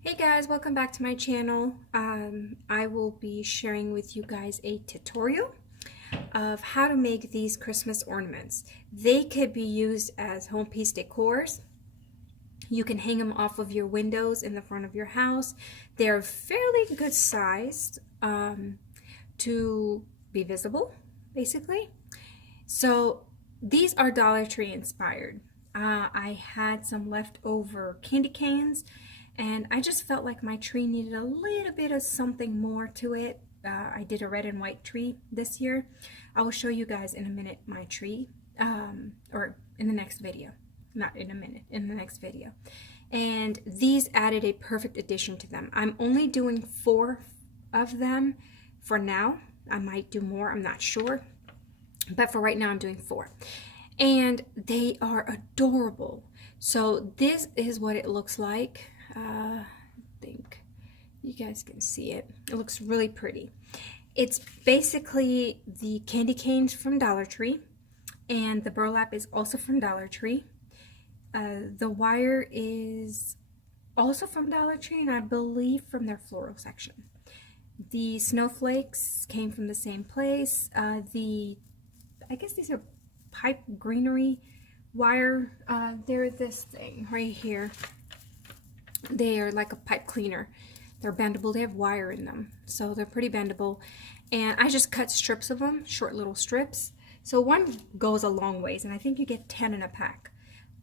Hey guys, welcome back to my channel. I will be sharing with you guys a tutorial of how to make these Christmas ornaments. They could be used as home piece decors. You can hang them off of your windows in the front of your house. They're fairly good sized to be visible, basically. So these are Dollar Tree inspired. I had some leftover candy canes and I just felt like my tree needed a little bit of something more to it. I did a red and white tree this year. I will show you guys in a minute my tree, or in the next video. Not in a minute, in the next video. And these added a perfect addition to them. I'm only doing 4 of them for now. I might do more, I'm not sure. But for right now, I'm doing 4. And they are adorable. So this is what it looks like. I think you guys can see it. It looks really pretty. It's basically the candy canes from Dollar Tree, and the burlap is also from Dollar Tree. The wire is also from Dollar Tree, and I believe from their floral section. The snowflakes came from the same place. I guess these are pipe greenery wire. They're this thing right here. They are like a pipe cleaner. They're bendable. They have wire in them, so they're pretty bendable. And I just cut strips of them, short little strips. So one goes a long ways, and I think you get 10 in a pack.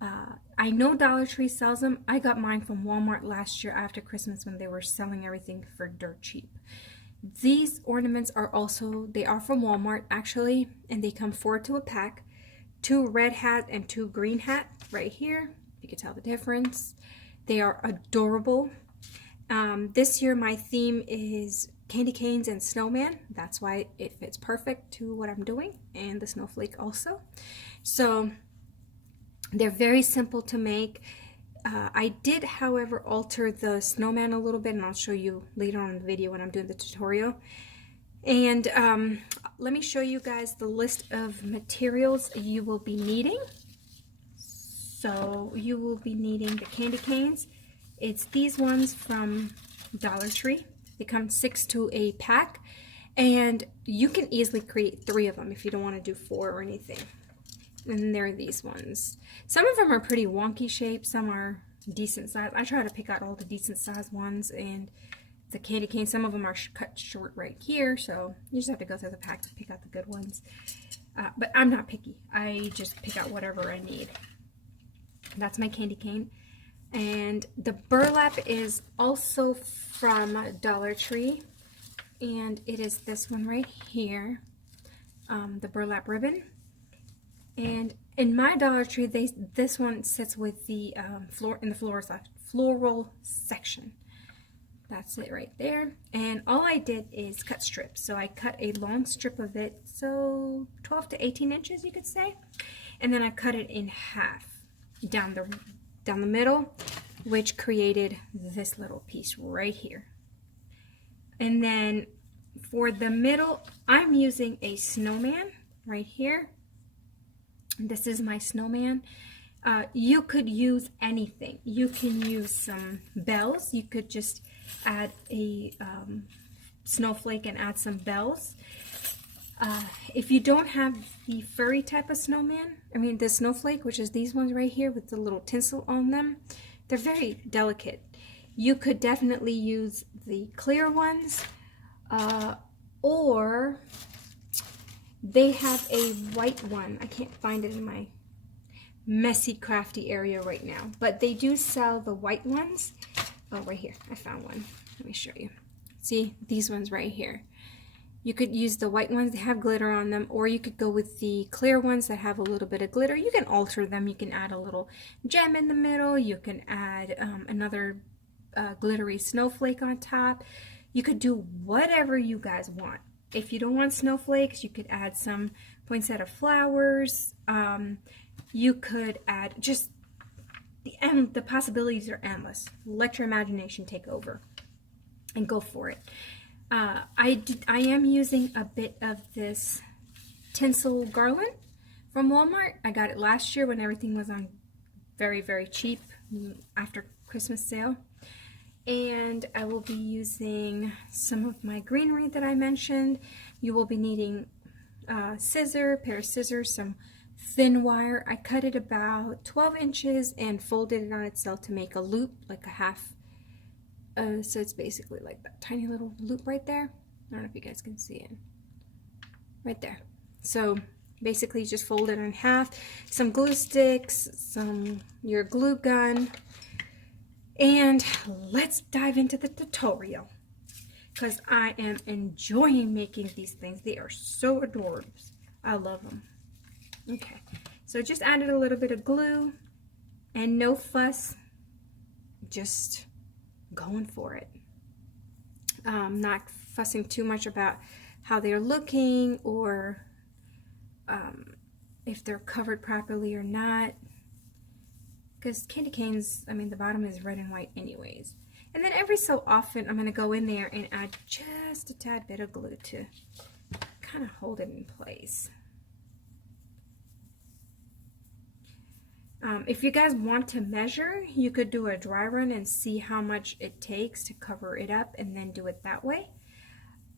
I know Dollar Tree sells them. I got mine from Walmart last year after Christmas when they were selling everything for dirt cheap. These ornaments are also, they are from Walmart actually, and they come 4 to a pack. 2 red hat and 2 green hat right here. You can tell the difference. They are adorable. This year my theme is candy canes and snowman. That's why it fits perfect to what I'm doing, and the snowflake also. So they're very simple to make. I did, however, alter the snowman a little bit, and I'll show you later on in the video when I'm doing the tutorial. And let me show you guys the list of materials you will be needing. So you will be needing the candy canes. It's these ones from Dollar Tree. They come 6 to a pack, and you can easily create 3 of them if you don't want to do 4 or anything. And there are these ones. Some of them are pretty wonky shaped, some are decent size. I try to pick out all the decent size ones, and the candy cane, some of them are cut short right here, so you just have to go through the pack to pick out the good ones. But I'm not picky. I just pick out whatever I need. That's my candy cane. And the burlap is also from Dollar Tree, and it is this one right here, the burlap ribbon. And in my Dollar Tree, this one sits with the floral section. That's it right there. And all I did is cut strips. So I cut a long strip of it, so 12 to 18 inches, you could say. And then I cut it in half down the middle, which created this little piece right here. And then for the middle, I'm using a snowman right here. This is my snowman. You could use anything. You can use some bells. You could just add a snowflake and add some bells. If you don't have the furry type of snowman, I mean the snowflake, which is these ones right here with the little tinsel on them, they're very delicate. You could definitely use the clear ones, or they have a white one. I can't find it in my messy crafty area right now, but they do sell the white ones. Oh, right here, I found one. Let me show you. See, these ones right here. You could use the white ones, they have glitter on them, or you could go with the clear ones that have a little bit of glitter. You can alter them. You can add a little gem in the middle. You can add another glittery snowflake on top. You could do whatever you guys want. If you don't want snowflakes, you could add some poinsettia flowers. You could add just the possibilities are endless. Let your imagination take over and go for it. I am using a bit of this tinsel garland from Walmart. I got it last year when everything was on very, very cheap after Christmas sale. And I will be using some of my greenery that I mentioned. You will be needing a pair of scissors, some thin wire. I cut it about 12 inches and folded it on itself to make a loop, like a half. So it's basically like that tiny little loop right there. I don't know if you guys can see it. Right there. So basically just fold it in half. Some glue sticks, your glue gun, and let's dive into the tutorial because I am enjoying making these things. They are so adorable. I love them. Okay, so just added a little bit of glue and no fuss, just going for it. Not fussing too much about how they're looking or if they're covered properly or not, because candy canes, I mean, the bottom is red and white anyways. And then every so often I'm going to go in there and add just a tad bit of glue to kind of hold it in place. If you guys want to measure, you could do a dry run and see how much it takes to cover it up and then do it that way.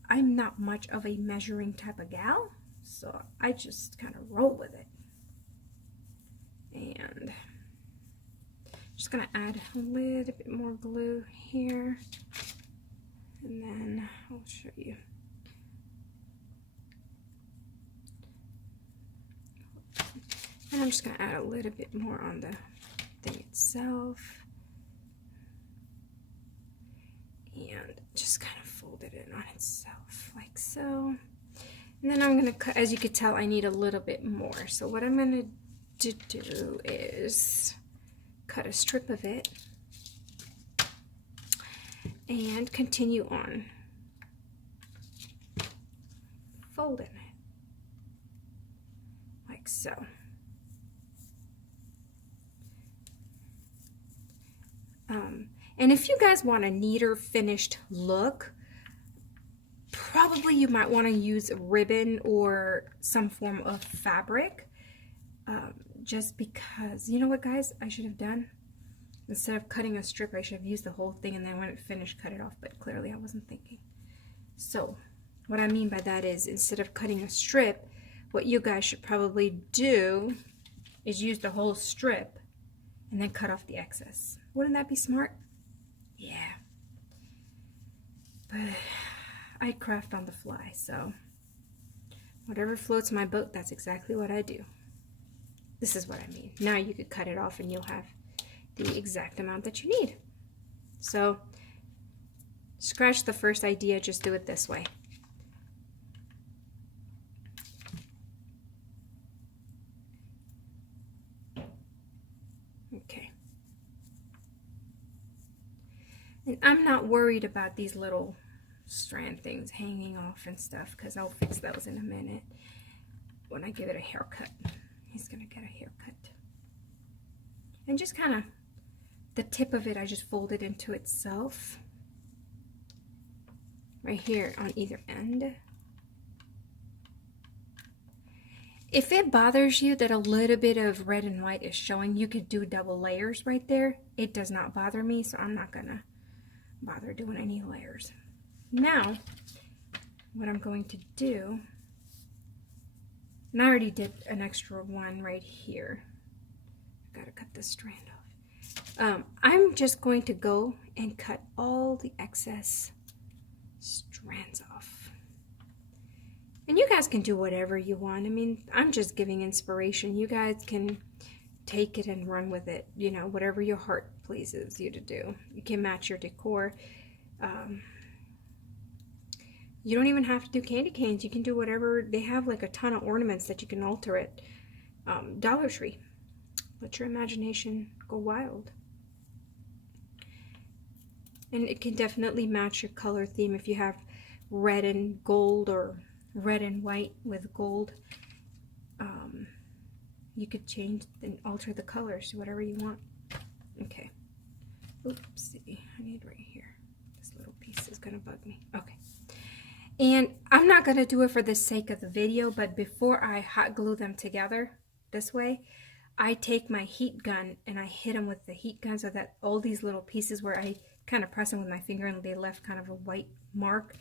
I'm not much of a measuring type of gal, so I just kind of roll with it. And just gonna add a little bit more glue here, and then I'll show you. And I'm just gonna add a little bit more on the thing itself, and just kind of fold it in on itself like so. And then I'm gonna cut. As you could tell, I need a little bit more. So what I'm gonna do is cut a strip of it and continue on folding it like so. And if you guys want a neater finished look, probably you might want to use ribbon or some form of fabric. Just because, you know what guys, I should have done? Instead of cutting a strip, I should have used the whole thing and then when it finished, cut it off, but clearly I wasn't thinking. So what I mean by that is, instead of cutting a strip, what you guys should probably do is use the whole strip and then cut off the excess. Wouldn't that be smart? Yeah. But I craft on the fly, so whatever floats my boat, that's exactly what I do. This is what I mean. Now you could cut it off and you'll have the exact amount that you need. So scratch the first idea, just do it this way. Okay. And I'm not worried about these little strand things hanging off and stuff, because I'll fix those in a minute when I give it a haircut. He's gonna get a haircut. And just kind of the tip of it, I just fold it into itself right here on either end. If it bothers you that a little bit of red and white is showing, you could do double layers right there. It does not bother me, so I'm not gonna bother doing any layers. Now, what I'm going to do, and I already did an extra one right here. I gotta cut this strand off. I'm just going to go and cut all the excess strands off. And you guys can do whatever you want. I mean, I'm just giving inspiration. You guys can take it and run with it. You know, whatever your heart pleases you to do. You can match your decor. You don't even have to do candy canes. You can do whatever. They have like a ton of ornaments that you can alter it. Dollar Tree. Let your imagination go wild. And it can definitely match your color theme if you have red and gold or red and white with gold. You could change and alter the colors to whatever you want. Okay. Oopsie. I need right here. This little piece is going to bug me. Okay. And I'm not going to do it for the sake of the video, but before I hot glue them together this way, I take my heat gun and I hit them with the heat gun so that all these little pieces where I kind of press them with my finger and they left kind of a white mark,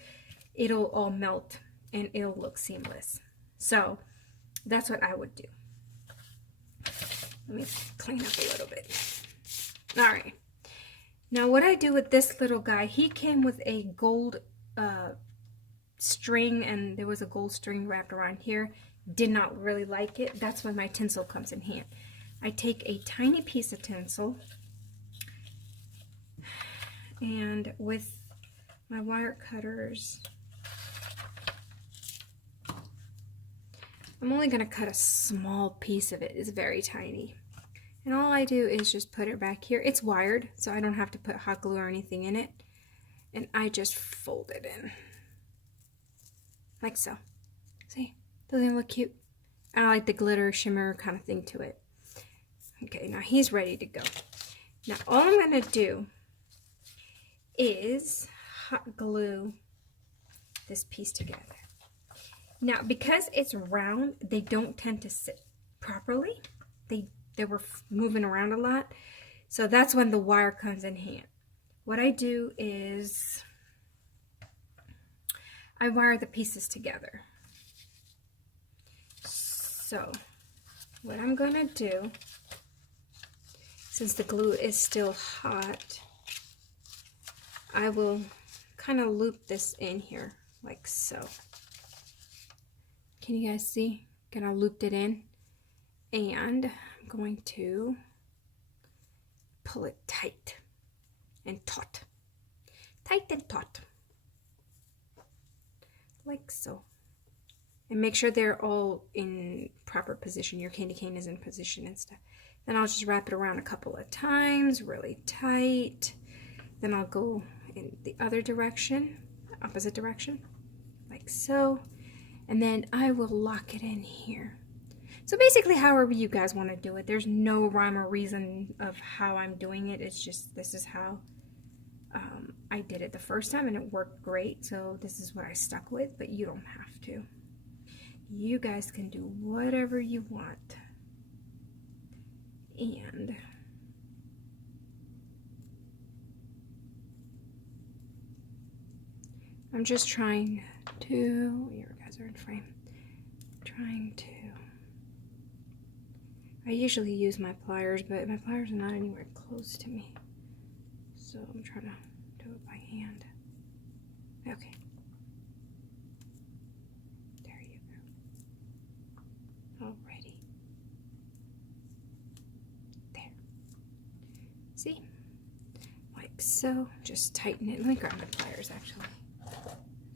it'll all melt and it'll look seamless. So that's what I would do. Let me clean up a little bit. All right. Now what I do with this little guy, he came with a gold string, and there was a gold string wrapped around here. Did not really like it. That's when my tinsel comes in hand. I take a tiny piece of tinsel, and with my wire cutters, I'm only going to cut a small piece of it. It's very tiny. And all I do is just put it back here. It's wired, so I don't have to put hot glue or anything in it. And I just fold it in. Like so. See? Doesn't it look cute? I like the glitter, shimmer kind of thing to it. Okay, now he's ready to go. Now all I'm going to do is hot glue this piece together. Now, because it's round, they don't tend to sit properly. They were moving around a lot. So that's when the wire comes in hand. What I do is I wire the pieces together. So what I'm going to do, since the glue is still hot, I will kind of loop this in here like so. Can you guys see? Gonna loop it in, and I'm going to pull it tight and taut. Tight and taut. Like so. And make sure they're all in proper position. Your candy cane is in position and stuff. Then I'll just wrap it around a couple of times, really tight. Then I'll go in the other direction, opposite direction, like so. And then I will lock it in here. So basically, however you guys want to do it. There's no rhyme or reason of how I'm doing it. It's just, this is how I did it the first time, and it worked great. So this is what I stuck with, but you don't have to. You guys can do whatever you want. And I'm just trying to, you guys are in frame, I usually use my pliers, but my pliers are not anywhere close to me. So I'm trying to do it by hand. Okay. There you go. Alrighty. There. See? Like so. Just tighten it. Let me grab my pliers actually.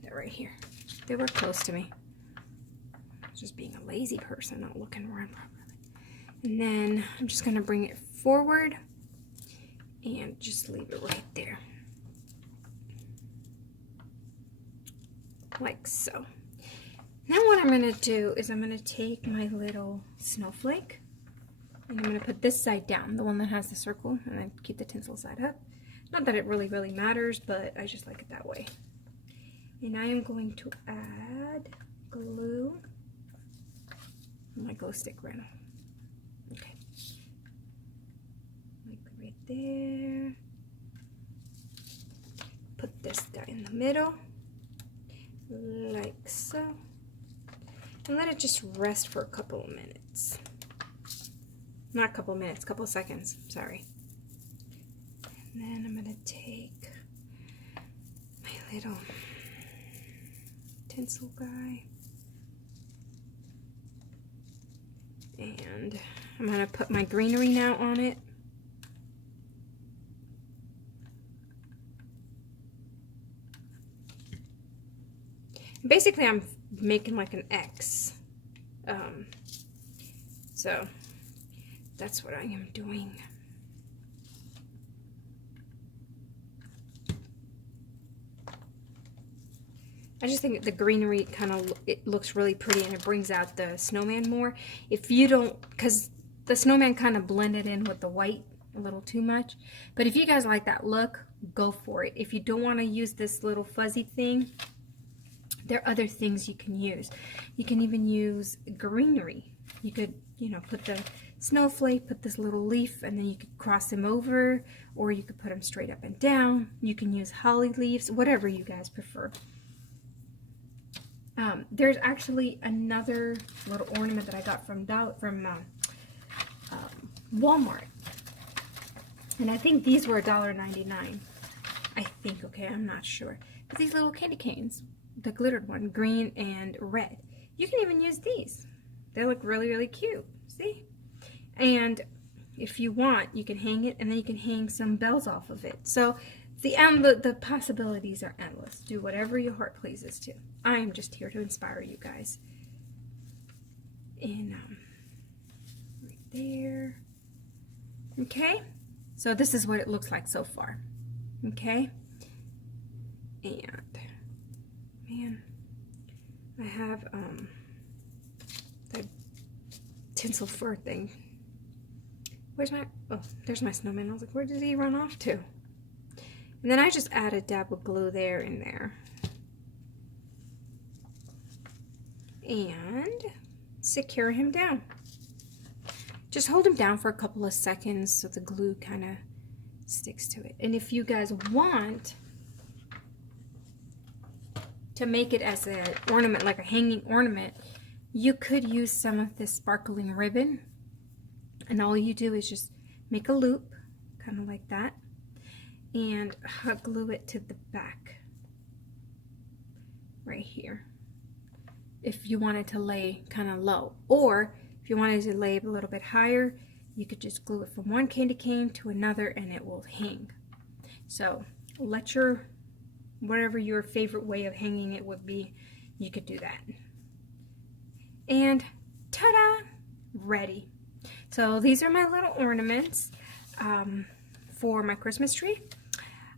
They're right here. They were close to me. I was just being a lazy person, not looking around properly. And then I'm just going to bring it forward and just leave it right there. Like so. Now what I'm going to do is I'm going to take my little snowflake and I'm going to put this side down, the one that has the circle, and I keep the tinsel side up. Not that it really matters, but I just like it that way. And I am going to add glue. My glow stick ran off. Okay. Like right there. Put this guy in the middle. Like so. And let it just rest for a couple of minutes. Not a couple of minutes, a couple of seconds. Sorry. And then I'm going to take my little tinsel guy. And I'm going to put my greenery now on it. Basically, I'm making like an X. So that's what I am doing. I just think the greenery kind of, it looks really pretty and it brings out the snowman more. If you don't, because the snowman kind of blended in with the white a little too much. But if you guys like that look, go for it. If you don't want to use this little fuzzy thing, there are other things you can use. You can even use greenery. You could, you know, put the snowflake, put this little leaf, and then you could cross them over, or you could put them straight up and down. You can use holly leaves, whatever you guys prefer. There's actually another little ornament that I got from Walmart, and I think these were $1.99. I think, okay, I'm not sure. But these little candy canes, the glittered one, green and red. You can even use these. They look really, really cute. See? And if you want, you can hang it, and then you can hang some bells off of it. So the possibilities are endless. Do whatever your heart pleases to. I am just here to inspire you guys. And right there. Okay? So this is what it looks like so far. Okay? And man, I have the tinsel fur thing. Where's my, oh, there's my snowman. I was like, where did he run off to? And then I just add a dab of glue there and there. And secure him down. Just hold him down for a couple of seconds so the glue kind of sticks to it. And if you guys want to make it as an ornament, like a hanging ornament, you could use some of this sparkling ribbon. And all you do is just make a loop, kind of like that, and hot glue it to the back, right here. If you wanted to lay kind of low, or if you wanted to lay a little bit higher, you could just glue it from one candy cane to another and it will hang. So let your, whatever your favorite way of hanging it would be, you could do that. And ta-da, ready. So these are my little ornaments for my Christmas tree.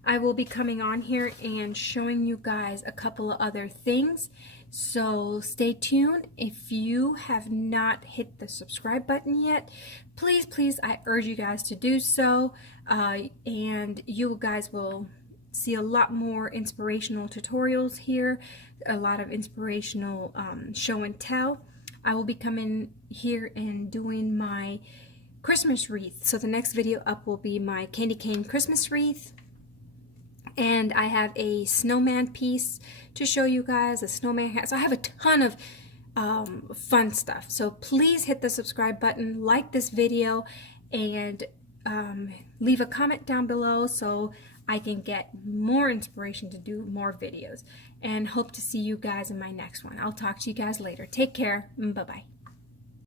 I will be coming on here and showing you guys a couple of other things. So stay tuned. If you have not hit the subscribe button yet, please, please, I urge you guys to do so. And you guys will see a lot more inspirational tutorials here, a lot of inspirational show and tell. I will be coming here and doing my Christmas wreath. So the next video up will be my candy cane Christmas wreath. And I have a snowman piece to show you guys, a snowman hat. So I have a ton of fun stuff. So please hit the subscribe button, like this video, and leave a comment down below so I can get more inspiration to do more videos. And hope to see you guys in my next one. I'll talk to you guys later. Take care. Bye-bye.